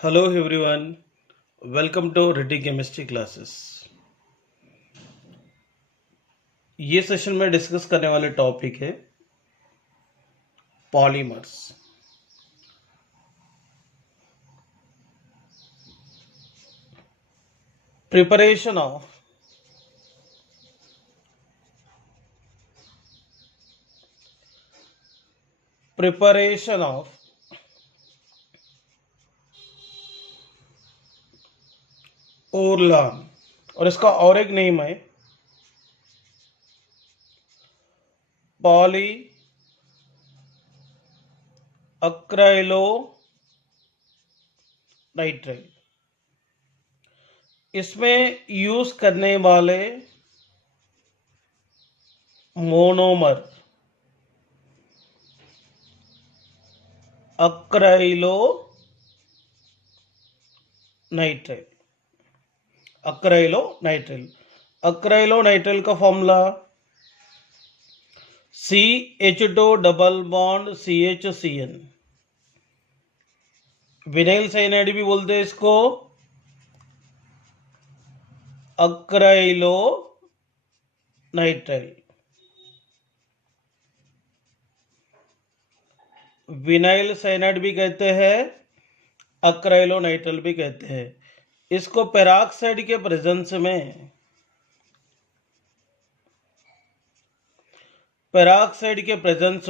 Hello everyone, welcome to ready chemistry classes. ये session में discuss करने वाले टॉपिक है polymers. Preparation of preparation of Orlon, और इसका और एक नेम है पॉली अक्राइलो नाइट्राइल। इसमें यूज करने वाले monomer acrylonitrile. Acrylonitrile का formula CH2 double bond CHCN। Vinyl cyanide भी बोलते हैं इसको, अक्राइलो नाइट्राइल। विनाइल साइनाइड भी कहते हैं, अक्राइलो नाइट्राइल भी कहते हैं। इसको पेरोक्साइड के प्रेजेंस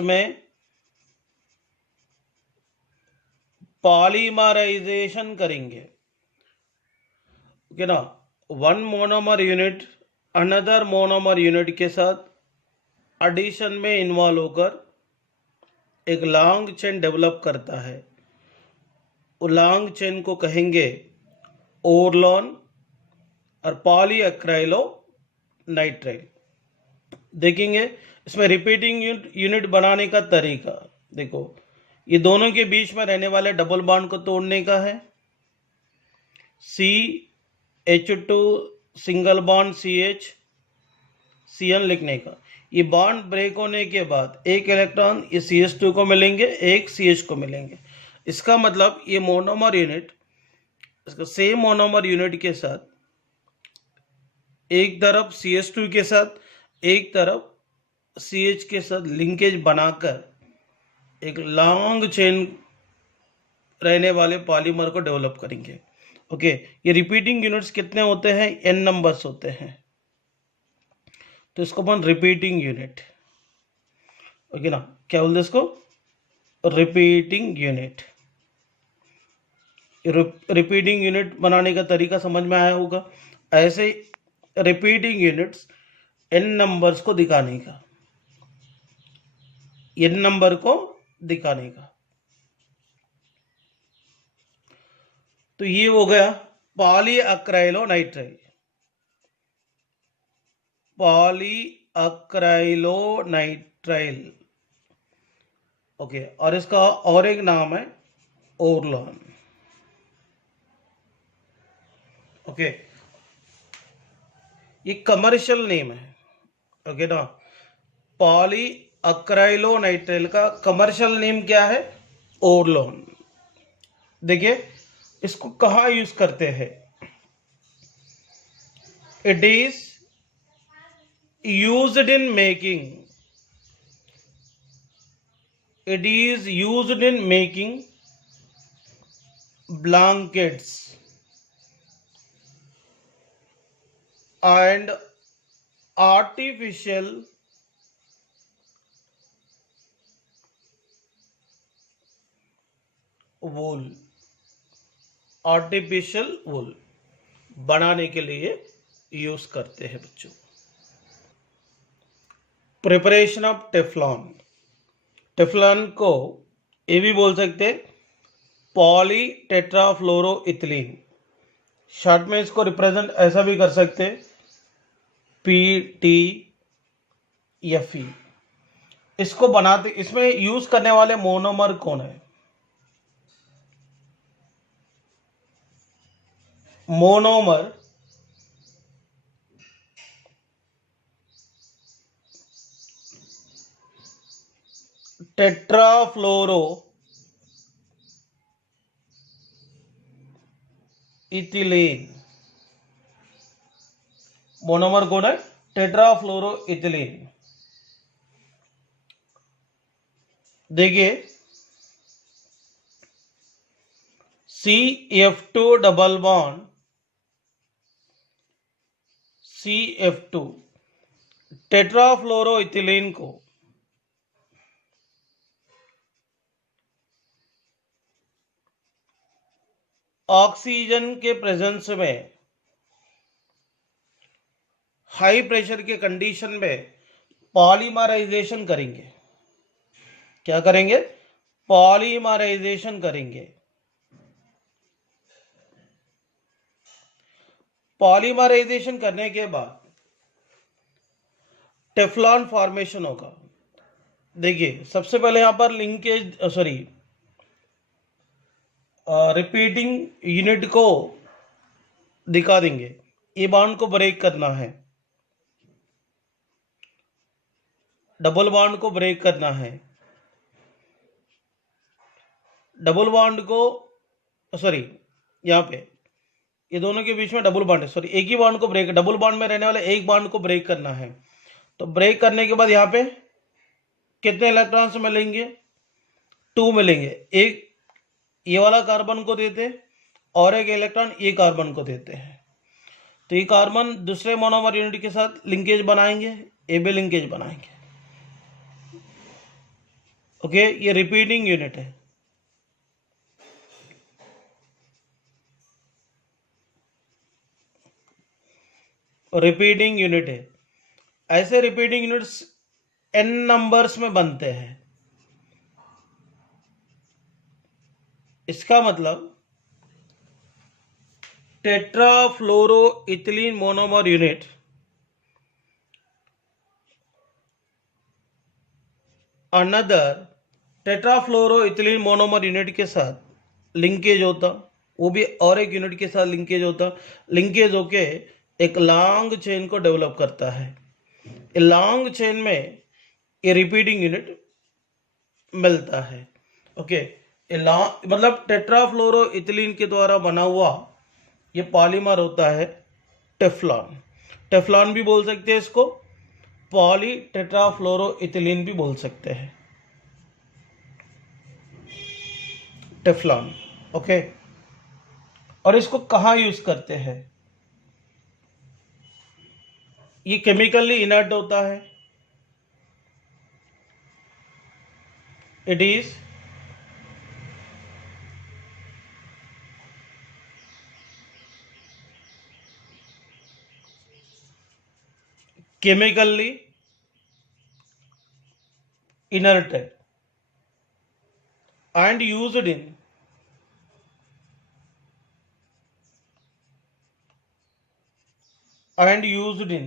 में पॉलीमराइजेशन करेंगे, ओके ना। One monomer unit another monomer unit के साथ एडिशन में इन्वॉल्व होकर एक लॉन्ग चेन डेवलप करता है। वो लॉन्ग चेन को कहेंगे ओरलॉन और पॉलीअक्राइलो नाइट्राइल। देखेंगे इसमें रिपीटिंग यूनिट बनाने का तरीका। देखो, ये दोनों के बीच में रहने वाले डबल बॉन्ड को तोड़ने का है। CH2 सिंगल बॉन्ड CN लिखने का। ये बॉन्ड ब्रेक होने के बाद एक इलेक्ट्रॉन इस CH2 को मिलेंगे, एक CH को मिलेंगे। इसका मतलब ये मोनोमर यूनिट, इसका सेम मोनोमर यूनिट के साथ एक तरफ CH2 के साथ एक तरफ CH के साथ लिंकेज बनाकर एक लॉन्ग चेन रहने वाले पॉलीमर को डेवलप करेंगे। ओके, ये रिपीटिंग यूनिट्स कितने होते हैं? n नंबर्स होते हैं, तो इसको अपन रिपीटिंग यूनिट, ओके ना। क्या बोलते हैं इसको? Repeating unit. रिपीटिंग यूनिट बनाने का तरीका समझ में आया होगा। ऐसे रिपीटिंग यूनिट्स n नंबर्स को दिखाने का, n नंबर को दिखाने का। तो ये हो गया पॉलीअक्राइलो नाइट्राइल। ओके, और इसका और एक नाम है ओरलॉन। ओके, ये कमर्शियल नेम है, ओके ना। पॉलीअक्राइलो नाइट्राइल का कमर्शियल नेम क्या है? ओरलॉन। देखिए, इसको कहाँ यूज करते हैं? It is used in making blankets and artificial wool बनाने के लिए यूज करते हैं बच्चों। प्रिपरेशन ऑफ टेफ्लॉन को ये भी बोल सकते पॉली टेट्राफ्लोरोइथिलीन। शॉर्ट में इसको रिप्रेजेंट ऐसा भी कर सकते PTFE। इसको बनाते, इसमें यूज करने वाले मोनोमर कौन है? मोनोमर टेट्राफ्लोरो इथिलीन, मोनोमर कौन है? Tetrafluoro ethylene. देखिए CF2 double bond CF2 tetrafluoro ethylene को ऑक्सीजन के प्रेजेंस में हाई प्रेशर के कंडीशन में पॉलीमराइजेशन करेंगे। क्या करेंगे? पॉलीमराइजेशन करेंगे। पॉलीमराइजेशन करने के बाद टेफ्लॉन फॉर्मेशन होगा। देखिए सबसे पहले यहां पर लिंकेज रिपीटिंग यूनिट को दिखा देंगे। ये बॉन्ड को ब्रेक करना है, डबल बॉन्ड को ब्रेक करना है, डबल बॉन्ड को यहाँ पे ये दोनों के बीच में डबल बॉन्ड है, एक ही बॉन्ड को ब्रेक, डबल बॉन्ड में रहने वाले एक बॉन्ड को ब्रेक करना है। तो ब्रेक करने के बाद यहाँ पे कितने इलेक्ट्रॉन्स मिलेंगे? 2 मिलेंगे। एक ये वाला कार्बन को देते और एक इलेक्ट्रॉन ये कार्बन को देते हैं। तो ये कार्बन दूसरे मोनोमर यूनिट के साथ लिंकेज बनाएंगे, ए बी लिंकेज बनाएंगे। ओके, ये रिपीटिंग यूनिट है। रिपीटिंग यूनिट है। ऐसे रिपीटिंग यूनिट्स n नंबर्स में बनते हैं। इसका मतलब tetrafluoroethylene monomer unit another tetrafluoroethylene monomer unit के साथ लिंकेज होता, वो भी और एक यूनिट के साथ लिंकेज होता, लिंकेज होके एक लॉन्ग चेन को डेवलप करता है। लॉन्ग चेन में ये रिपीटिंग यूनिट मिलता है। ओके, मतलब टेट्राफ्लोरोइथिलीन के द्वारा बना हुआ ये पॉलीमर होता है टेफ्लॉन। टेफ्लॉन भी बोल सकते हैं इसको, पॉली टेट्राफ्लोरोइथिलीन भी बोल सकते हैं, टेफ्लॉन। ओके, और इसको कहाँ यूज करते हैं? ये केमिकली इनर्ट होता है। It is chemically inerted and used in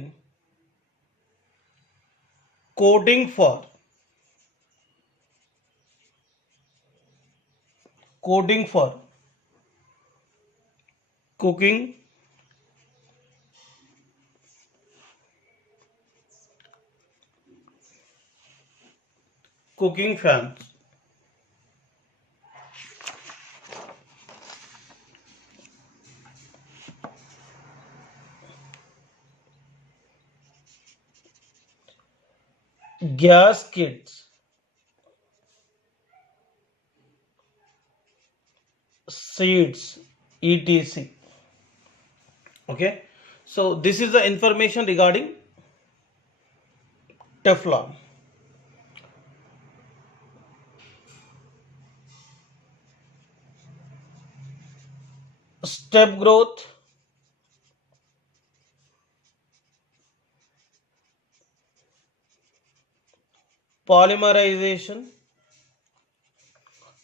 coating for cooking, cooking fans, gas kits, seeds, etc. Okay, so this is the information regarding Teflon. Step growth, polymerization,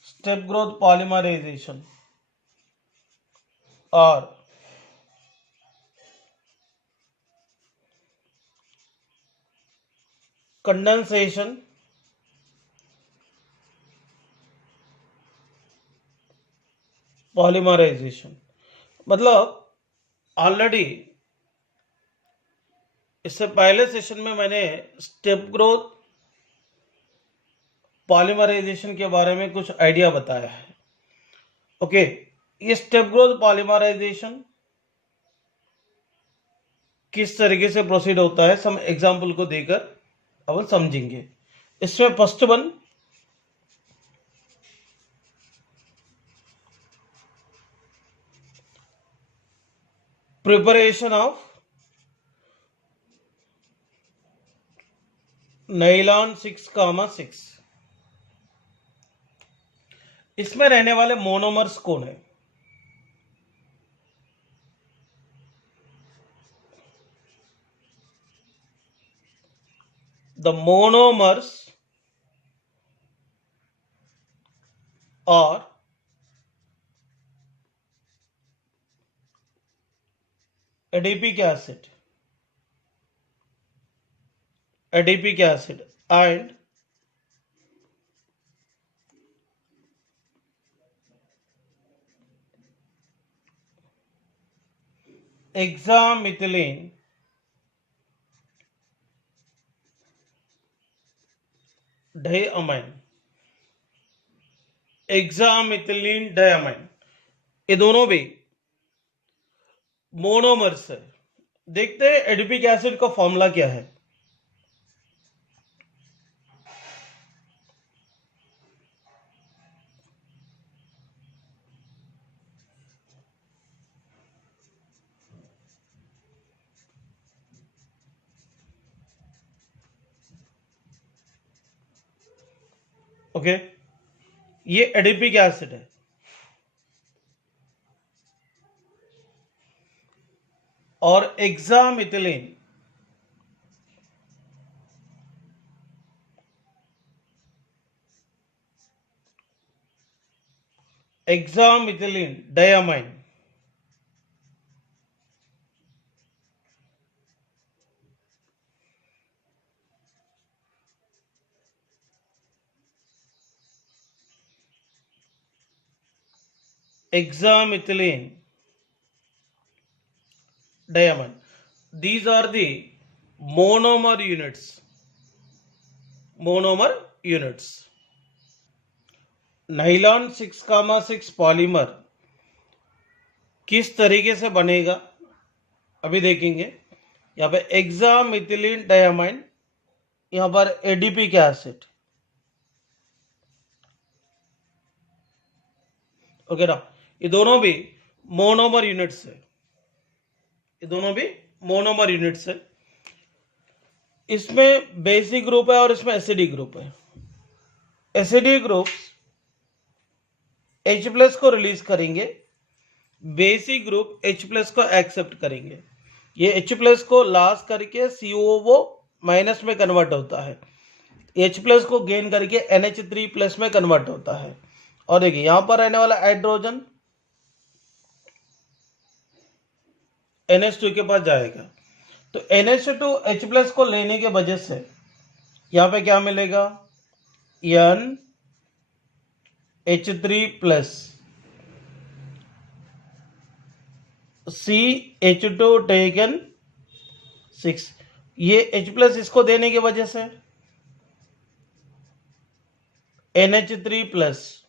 step growth polymerization or condensation, polymerisation. मतलब already इससे पहले session में मैंने step growth polymerisation के बारे में कुछ idea बताया है। ओके, ये स्टेप ग्रोथ पॉलीमराइजेशन किस तरीके से प्रोसीड होता है, सम एग्जाम्पल को देकर अपन समझेंगे। इसमें first one, preparation of nylon 6,6। इसमें रहने वाले मोनोमर्स कौन है? The monomers are adipic acid and hexamethylene diamine। हेक्सामिथिलीन diamine, ये दोनों भी मोनोमर्स है। देखते हैं एडिपिक एसिड का फॉर्मूला क्या है। ओके, ये एडिपिक एसिड है और हेक्सामिथिलीन diamine. Hexamethylene diamine. These are the monomer units. Monomer units. Nylon 6,6 polymer किस तरीके से बनेगा अभी देखेंगे। यहाँ पे हेक्सामिथिलीन डायमाइन, यहाँ पर एडीपिक एसिड। ओके ना, ये दोनों भी मोनोमर यूनिट्स है, ये दोनों भी मोनोमर यूनिट्स है। इसमें बेसिक ग्रुप है और इसमें एसिडिक ग्रुप है। एसिडिक ग्रुप H प्लस को रिलीज करेंगे, बेसिक ग्रुप H प्लस को एक्सेप्ट करेंगे। ये H प्लस को लॉस करके COO माइनस में कन्वर्ट होता है, H प्लस को गेन करके NH3 प्लस में कन्वर्ट होता है। और देखिए यहां पर रहने वाला हाइड्रोजन NH2 के पास जाएगा, तो NH2 H प्लस को लेने के वजह से यहां पे क्या मिलेगा, NH3 प्लस CH2 टेकन 6। ये H प्लस इसको देने की वजह से NH3 प्लस,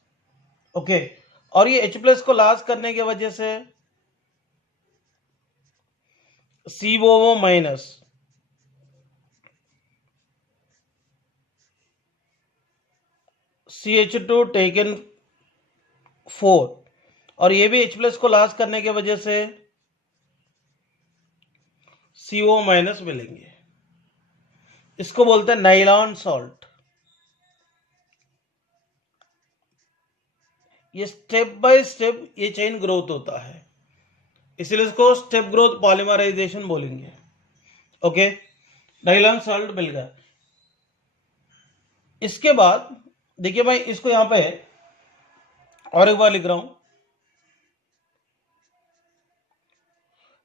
ओके, और ये H प्लस को लॉस करने की वजह से COO माइनस, CH2 टेकन 4, और ये भी H प्लस को लॉस करने की वजह से CO माइनस मिलेंगे। इसको बोलते हैं नाइलॉन सॉल्ट। ये स्टेप बाय स्टेप ये चेन ग्रोथ होता है, इसलिए इसको स्टेप ग्रोथ पॉलीमराइजेशन बोलेंगे। ओके, नाइलॉन सॉल्ट मिल गया। इसके बाद देखिए भाई, इसको यहां पे और एक बार लिख रहा हूं,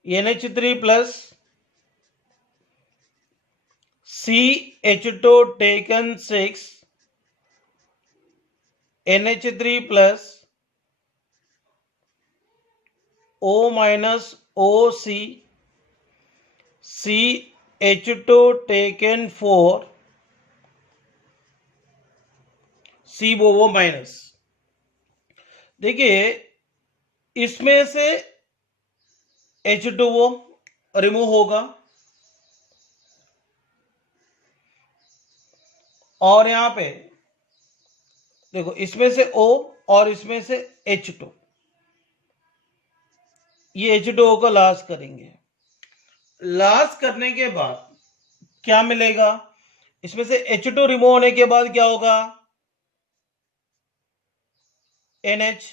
NH3 plus CH2 taken 6, NH3 plus O minus OC, CH2 taken 4, COO minus. देखिए इसमें से H2O रिमूव होगा और यहां पे देखो इसमें से O और इसमें से H2, ये H2O को लॉस करेंगे। लॉस करने के बाद क्या मिलेगा, इसमें से H2 रिमूव होने के बाद क्या होगा, NH,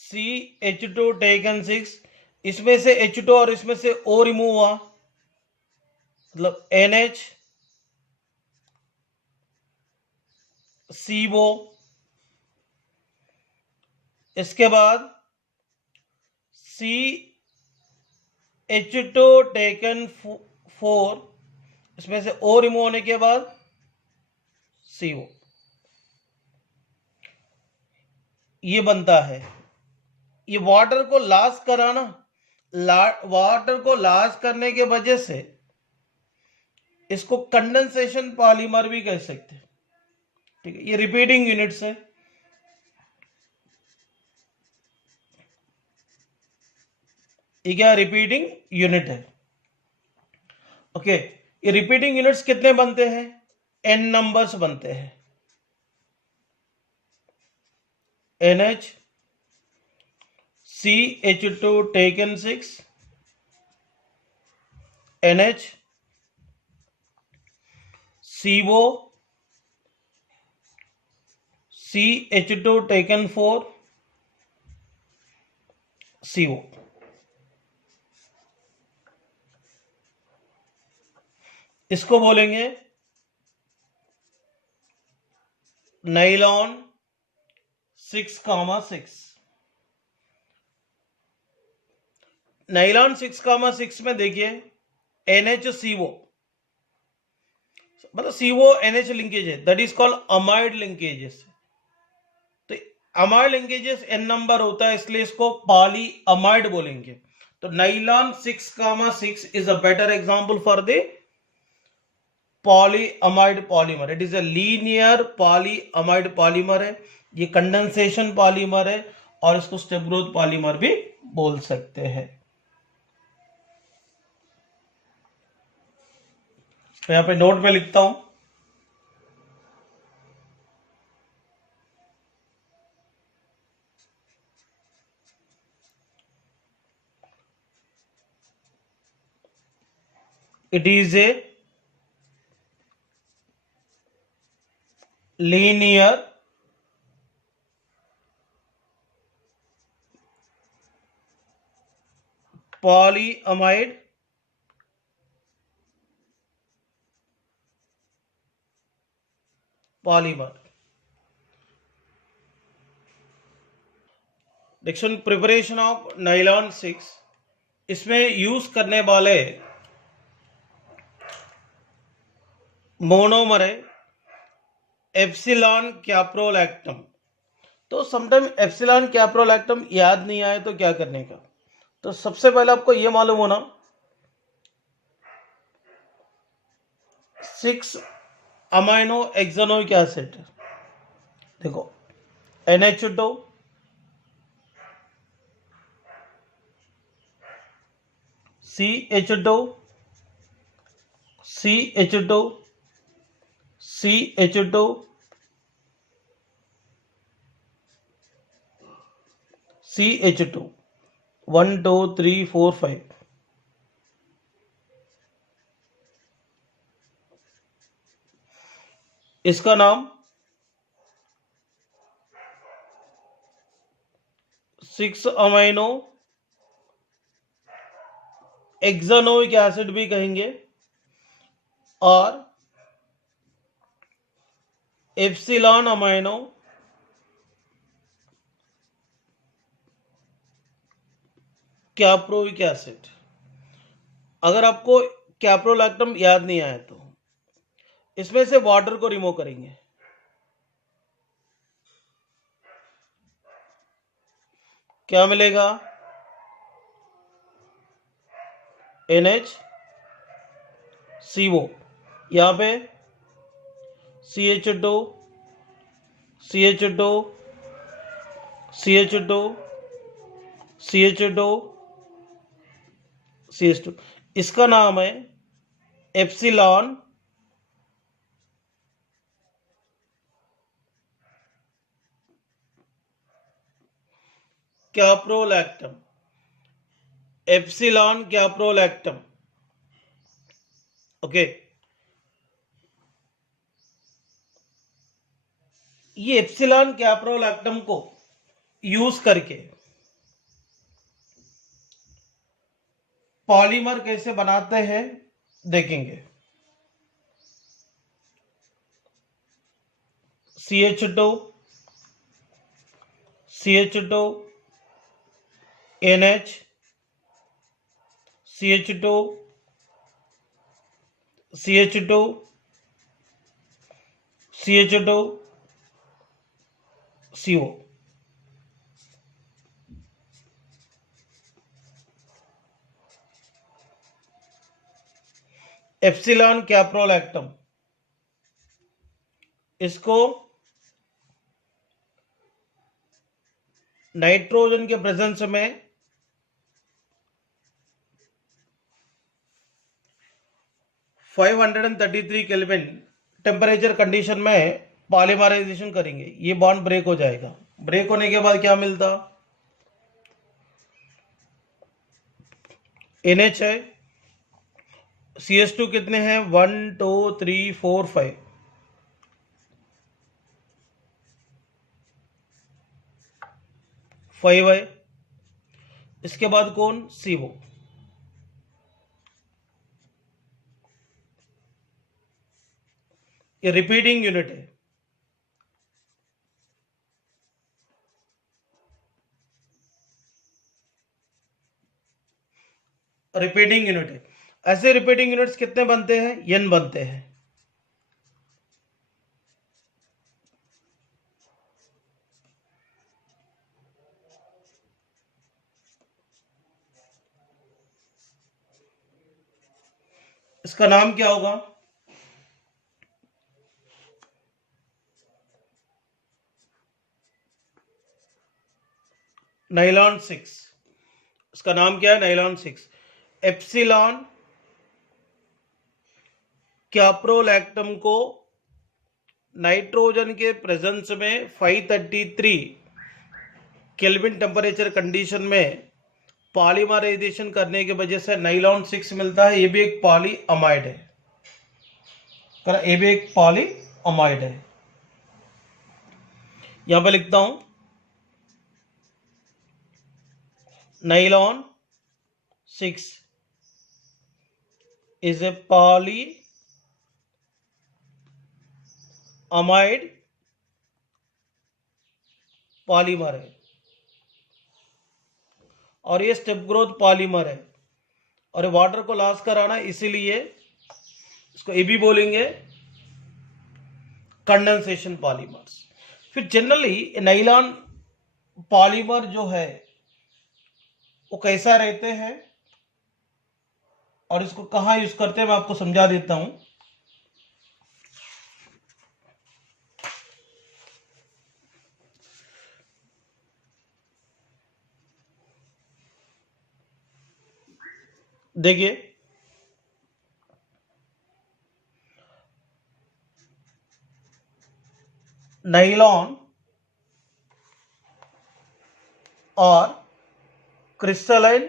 CH2 टेकन 6, इसमें से H2 और इसमें से O रिमूव हुआ, मतलब NH CO, इसके बाद CH2 टेकन 4, इसमें से O रिमूव होने के बाद CO, ये बनता है। ये वाटर को लॉस कराना, वाटर को लॉस करने के वजह से इसको कंडेंसेशन पॉलीमर भी कह सकते हैं। ठीक है, ये रिपीटिंग यूनिट्स है। ये क्या रिपीटिंग यूनिट है। ओके, ये रिपीटिंग यूनिट्स कितने बनते हैं, n नंबर्स बनते हैं। NH CH2 taken 6, NH CO CH2 taken 4, CO। इसको बोलेंगे नाइलॉन 6,6। नाइलॉन 6,6 में देखिए NHCO, मतलब CO NH लिंकेज है, that is called amide linkages. तो अमाइड लिंकेजेस n नंबर होता है, इसलिए इसको पॉली अमाइड बोलेंगे। तो nylon 6,6 is a better example for the polyamide polymer. It is a linear polyamide polymer है, ये कंडेंसेशन पॉलीमर है और इसको स्टेप ग्रोथ पॉलीमर भी बोल सकते हैं। तो यहां पे नोट में लिखता हूं, it is a linear polyamide polymer. Next, preparation of nylon 6, इसमें यूज करने वाले मोनोमर है एप्सिलॉन कैप्रोलैक्टम। तो समटाइम एप्सिलॉन कैप्रोलैक्टम याद नहीं आए तो क्या करने का, तो सबसे पहले आपको यह मालूम होना 6 अमाइनो एक्सोनोइक एसिड। देखो NH2, CH2, CH2, CH2, CH2, 1 2 3 4 5। इसका नाम 6 अमाइनो एक्सोनोइक एसिड भी कहेंगे और एप्सिलॉन अमाइनो कैप्रोइक एसिड। अगर आपको कैप्रोलैक्टम याद नहीं आया तो इसमें से वाटर को रिमूव करेंगे, क्या मिलेगा, NHCO, यहां पे CH2, CH2, CH2 CH2 CH2, इसका नाम है epsilon caprolactam. Epsilon caprolactam. Okay, ये एप्सिलॉन कैप्रोलैक्टम को यूज करके पॉलीमर कैसे बनाते हैं देखेंगे। CH2 CH2 NH CH2 CH2 CH2 CO। Epsilon caprolactam, इसको नाइट्रोजन के प्रेजेंस में 533 केल्विन टेम्परेचर कंडीशन में पॉलीमराइजेशन करेंगे। ये बॉन्ड ब्रेक हो जाएगा। ब्रेक होने के बाद क्या मिलता, NH है, CH2 कितने हैं, 1 2 3 4 5, 5 है। इसके बाद कौन, CO। ये रिपीटिंग यूनिट है। रिपीटिंग यूनिट है। ऐसे रिपीटिंग यूनिट्स कितने बनते हैं, N बनते हैं। इसका नाम क्या होगा, नाइलॉन 6। इसका नाम क्या है, नाइलॉन 6। एप्सिलॉन कैप्रोलैक्टम को नाइट्रोजन के प्रेजेंस में 533 केल्विन टेम्परेचर कंडीशन में पॉलीमराइजेशन करने की वजह से नाइलॉन 6 मिलता है। ये भी एक पॉली अमाइड है, ये भी एक पॉली अमाइड है। यहां पे लिखता हूं, nylon 6 is a polyamide polymer है और ये स्टेप ग्रोथ पॉलीमर है और ये वाटर को लॉस कराना, इसीलिए इसको ये भी बोलेंगे कंडेंसेशन पॉलीमर्स। फिर जनरली नाइलॉन पॉलीमर जो है वो कैसा रहते हैं और इसको कहां यूज करते हैं मैं आपको समझा देता हूं। देखिए, नाइलॉन और crystalline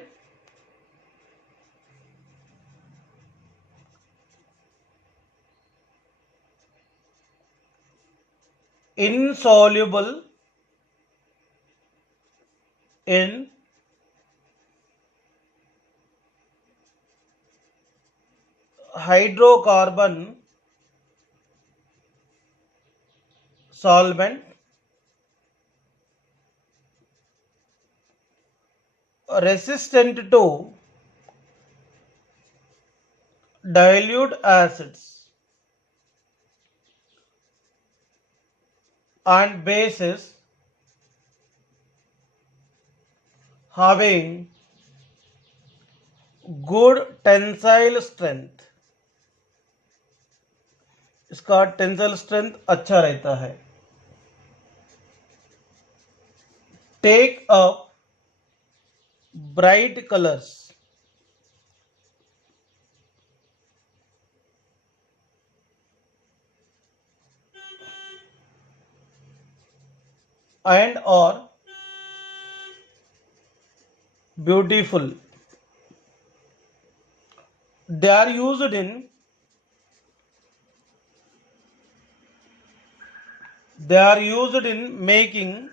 insoluble in hydrocarbon solvent, resistant to dilute acids and bases, having good tensile strength। इसका टेंसाइल स्ट्रेंथ अच्छा रहता है। take up bright colors and are beautiful. They are used in making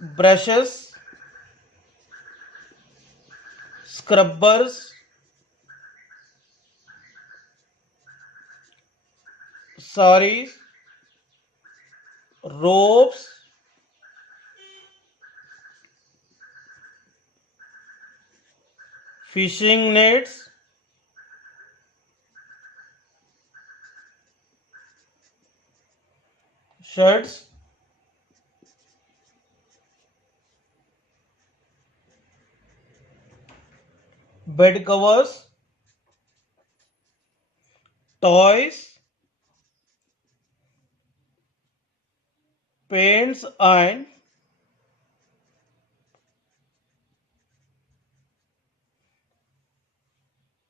brushes, scrubbers, saris, ropes, fishing nets, shirts, bed covers, toys, paints and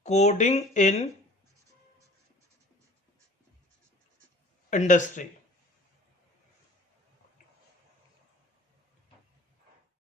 coding in industry.